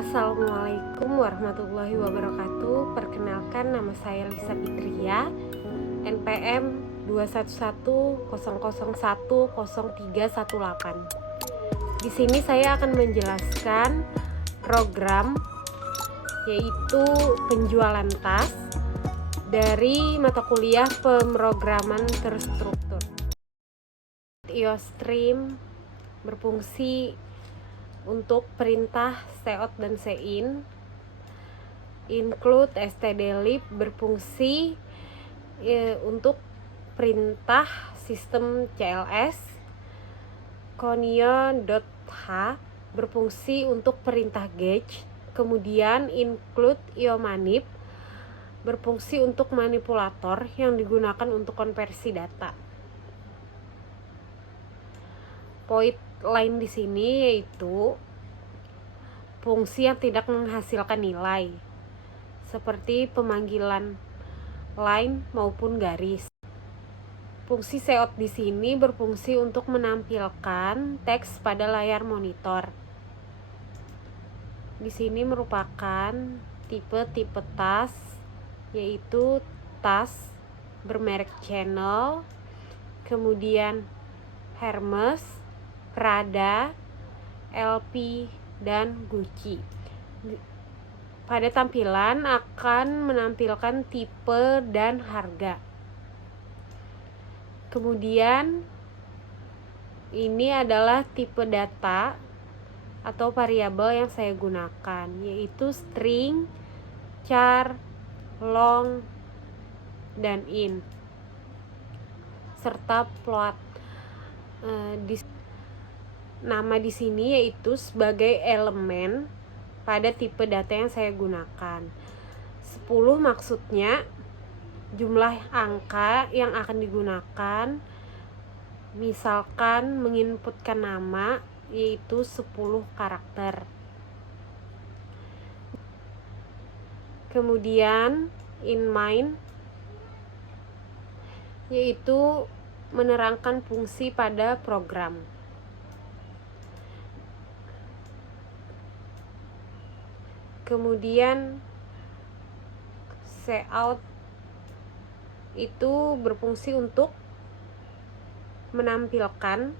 Assalamualaikum warahmatullahi wabarakatuh. Perkenalkan, nama saya Lisa Fitria, NPM 21100100318. Di sini saya akan menjelaskan program, yaitu penjualan tas dari mata kuliah pemrograman terstruktur. IOStream berfungsi untuk perintah seout dan sein. Include stdlib berfungsi untuk perintah sistem CLS. Conio.h berfungsi untuk perintah gauge. Kemudian include iomanip berfungsi untuk manipulator yang digunakan untuk konversi data. Point lain di sini yaitu fungsi yang tidak menghasilkan nilai, seperti pemanggilan line maupun garis. Fungsi seout di sini berfungsi untuk menampilkan teks pada layar monitor. Di sini merupakan tipe-tipe tas, yaitu tas bermerek Chanel, kemudian Hermes, Prada, LP, dan Gucci. Pada tampilan akan menampilkan tipe dan harga. Kemudian ini adalah tipe data atau variabel yang saya gunakan, yaitu string, char, long, dan int, serta float. Nama di sini yaitu sebagai elemen pada tipe data yang saya gunakan. 10 maksudnya jumlah angka yang akan digunakan. Misalkan menginputkan nama, yaitu 10 karakter. Kemudian in main yaitu menerangkan fungsi pada program. Kemudian seout itu berfungsi untuk menampilkan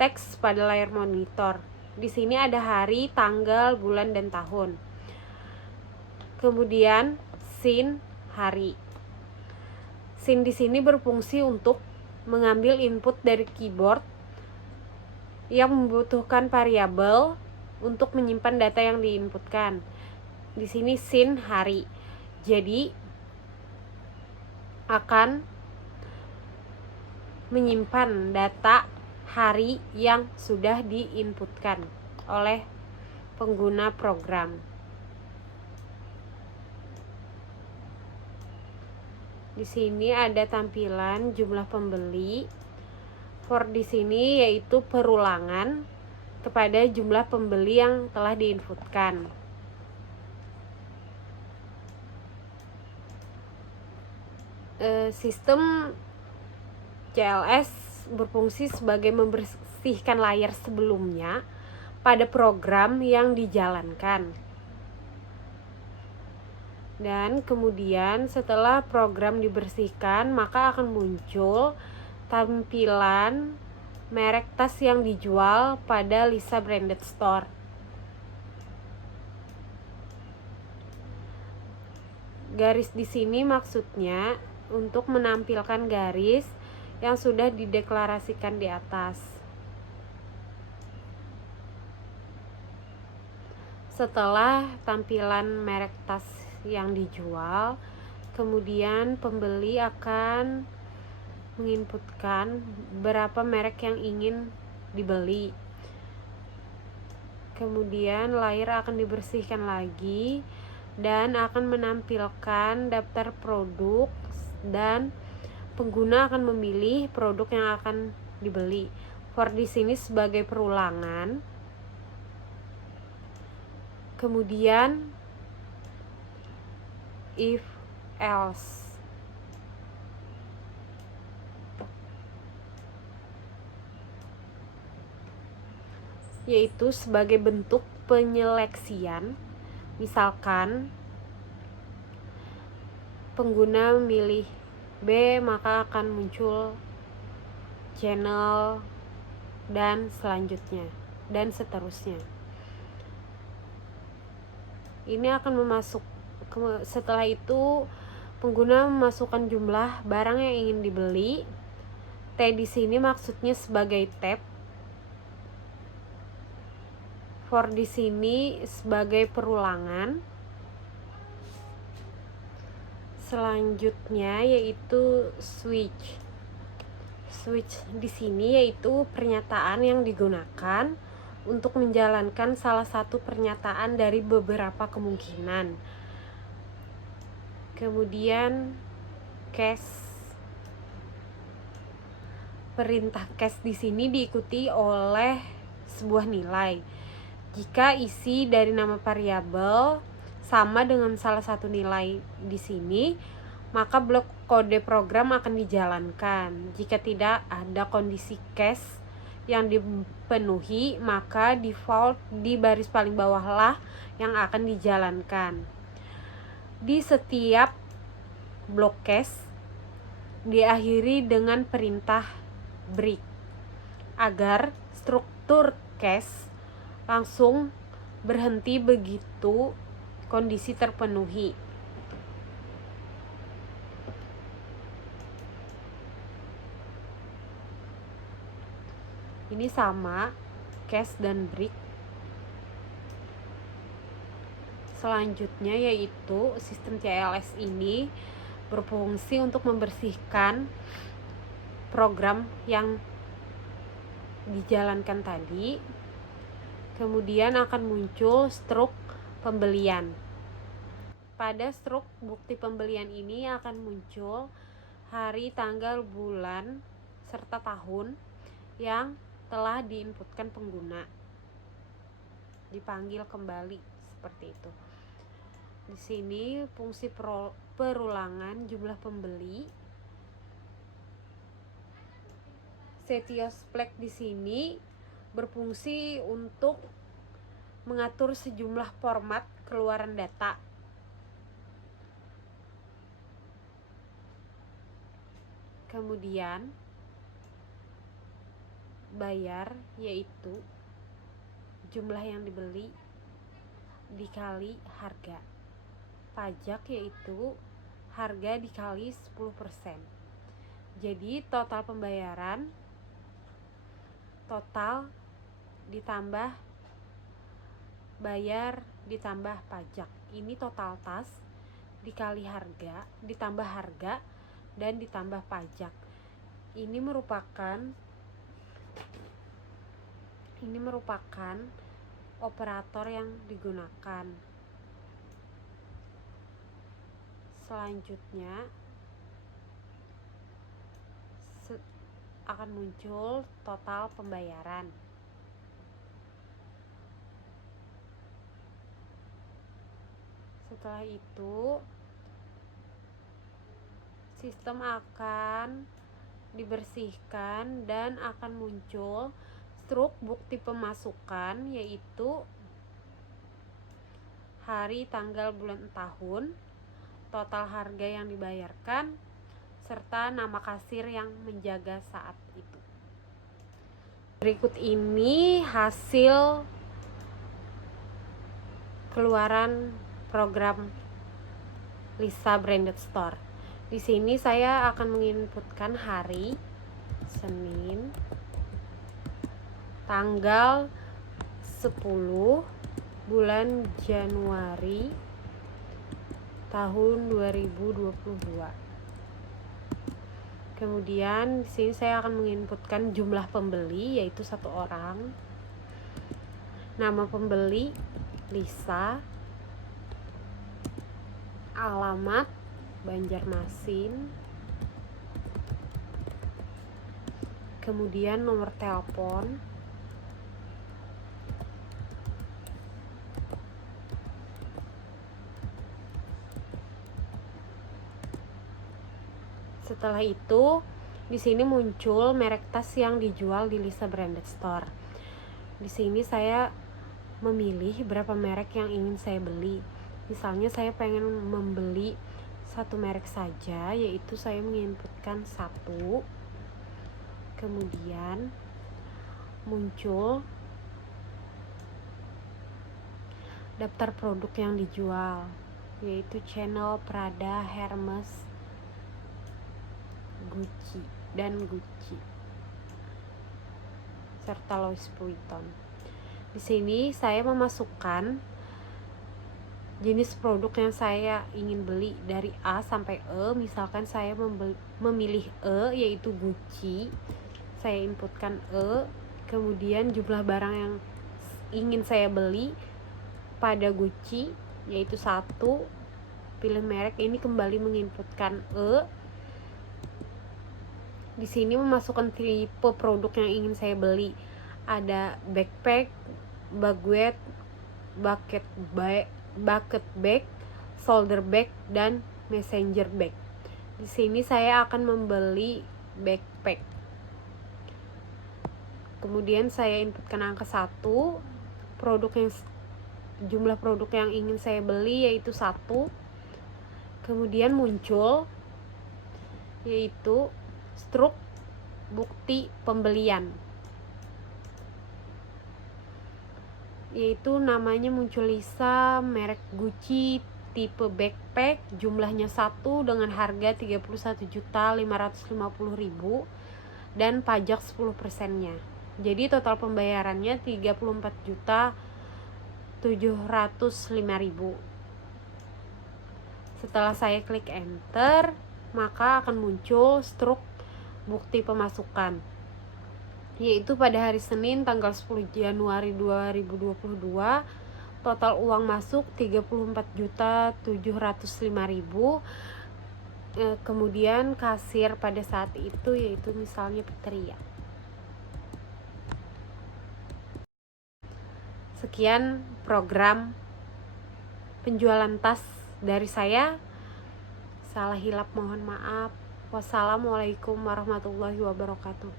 teks pada layar monitor. Di sini ada hari, tanggal, bulan, dan tahun. Kemudian sin, hari. Sin di sini berfungsi untuk mengambil input dari keyboard yang membutuhkan variabel untuk menyimpan data yang diinputkan. Di sini sin, hari. Jadi akan menyimpan data hari yang sudah diinputkan oleh pengguna program. Di sini ada tampilan jumlah pembeli. For di sini yaitu perulangan kepada jumlah pembeli yang telah diinputkan. Sistem CLS berfungsi sebagai membersihkan layar sebelumnya pada program yang dijalankan. Dan kemudian setelah program dibersihkan, maka akan muncul tampilan merek tas yang dijual pada Lisa Branded Store. Garis di sini maksudnya untuk menampilkan garis yang sudah dideklarasikan di atas. Setelah tampilan merek tas yang dijual, kemudian pembeli akan menginputkan berapa merek yang ingin dibeli. Kemudian layar akan dibersihkan lagi dan akan menampilkan daftar produk, dan pengguna akan memilih produk yang akan dibeli. For di sini sebagai perulangan. Kemudian if else. Yaitu sebagai bentuk penyeleksian. Misalkan pengguna memilih B, maka akan muncul channel dan selanjutnya dan seterusnya. Ini akan setelah itu pengguna memasukkan jumlah barang yang ingin dibeli. T di sini maksudnya sebagai tab. For di sini sebagai perulangan. Selanjutnya yaitu switch. Switch di sini yaitu pernyataan yang digunakan untuk menjalankan salah satu pernyataan dari beberapa kemungkinan. Kemudian case. Perintah case di sini diikuti oleh sebuah nilai. Jika isi dari nama variabel sama dengan salah satu nilai di sini, maka blok kode program akan dijalankan. Jika tidak ada kondisi case yang dipenuhi, maka default di baris paling bawah lah yang akan dijalankan. Di setiap blok case diakhiri dengan perintah break agar struktur case langsung berhenti begitu kondisi terpenuhi. Ini sama case dan break. Selanjutnya yaitu sistem CLS ini berfungsi untuk membersihkan program yang dijalankan tadi. Kemudian akan muncul struk pembelian. Pada struk bukti pembelian ini akan muncul hari, tanggal, bulan, serta tahun yang telah diinputkan pengguna. Dipanggil kembali seperti itu. Di sini fungsi perulangan jumlah pembeli. Setiosplek di sini berfungsi untuk mengatur sejumlah format keluaran data. Kemudian bayar yaitu jumlah yang dibeli dikali harga. Pajak yaitu harga dikali 10%. Jadi total pembayaran total ditambah bayar ditambah pajak. Ini total tas dikali harga ditambah harga dan ditambah pajak. Ini merupakan operator yang digunakan. Selanjutnya akan muncul total pembayaran. Setelah itu sistem akan dibersihkan dan akan muncul struk bukti pemasukan yaitu hari, tanggal, bulan, tahun, total harga yang dibayarkan, serta nama kasir yang menjaga saat itu. Berikut ini hasil keluaran program Lisa Branded Store. Di sini saya akan menginputkan hari Senin, tanggal 10 bulan Januari tahun 2022. Kemudian di sini saya akan menginputkan jumlah pembeli yaitu 1 orang. Nama pembeli Lisa. Alamat Banjarmasin. Kemudian nomor telepon. Setelah itu, di sini muncul merek tas yang dijual di Lisa Branded Store. Di sini saya memilih berapa merek yang ingin saya beli. Misalnya saya pengen membeli satu merek saja, yaitu saya menginputkan 1, kemudian muncul daftar produk yang dijual, yaitu Chanel, Prada, Hermes, Gucci, serta Louis Vuitton. Di sini saya memasukkan jenis produk yang saya ingin beli dari A sampai E. Misalkan saya memilih E, yaitu Gucci. Saya inputkan E, kemudian jumlah barang yang ingin saya beli pada Gucci, yaitu 1. Pilih merek, ini kembali menginputkan E. Di sini memasukkan tipe produk yang ingin saya beli. Ada backpack, baguette, bucket bag, shoulder bag, dan messenger bag. Di sini saya akan membeli backpack. Kemudian saya inputkan angka 1, jumlah produk yang ingin saya beli yaitu 1. Kemudian muncul yaitu struk bukti pembelian, yaitu namanya muncul Lisa, merek Gucci, tipe backpack, jumlahnya 1 dengan harga 31.550.000 dan pajak 10%-nya. Jadi total pembayarannya 34.705.000. Setelah saya klik enter, maka akan muncul struk bukti pemasukan, yaitu pada hari Senin tanggal 10 Januari 2022 total uang masuk 34.705.000. Kemudian kasir pada saat itu yaitu misalnya Petria. Sekian program penjualan tas dari saya. Salah hilap mohon maaf. Wassalamualaikum warahmatullahi wabarakatuh.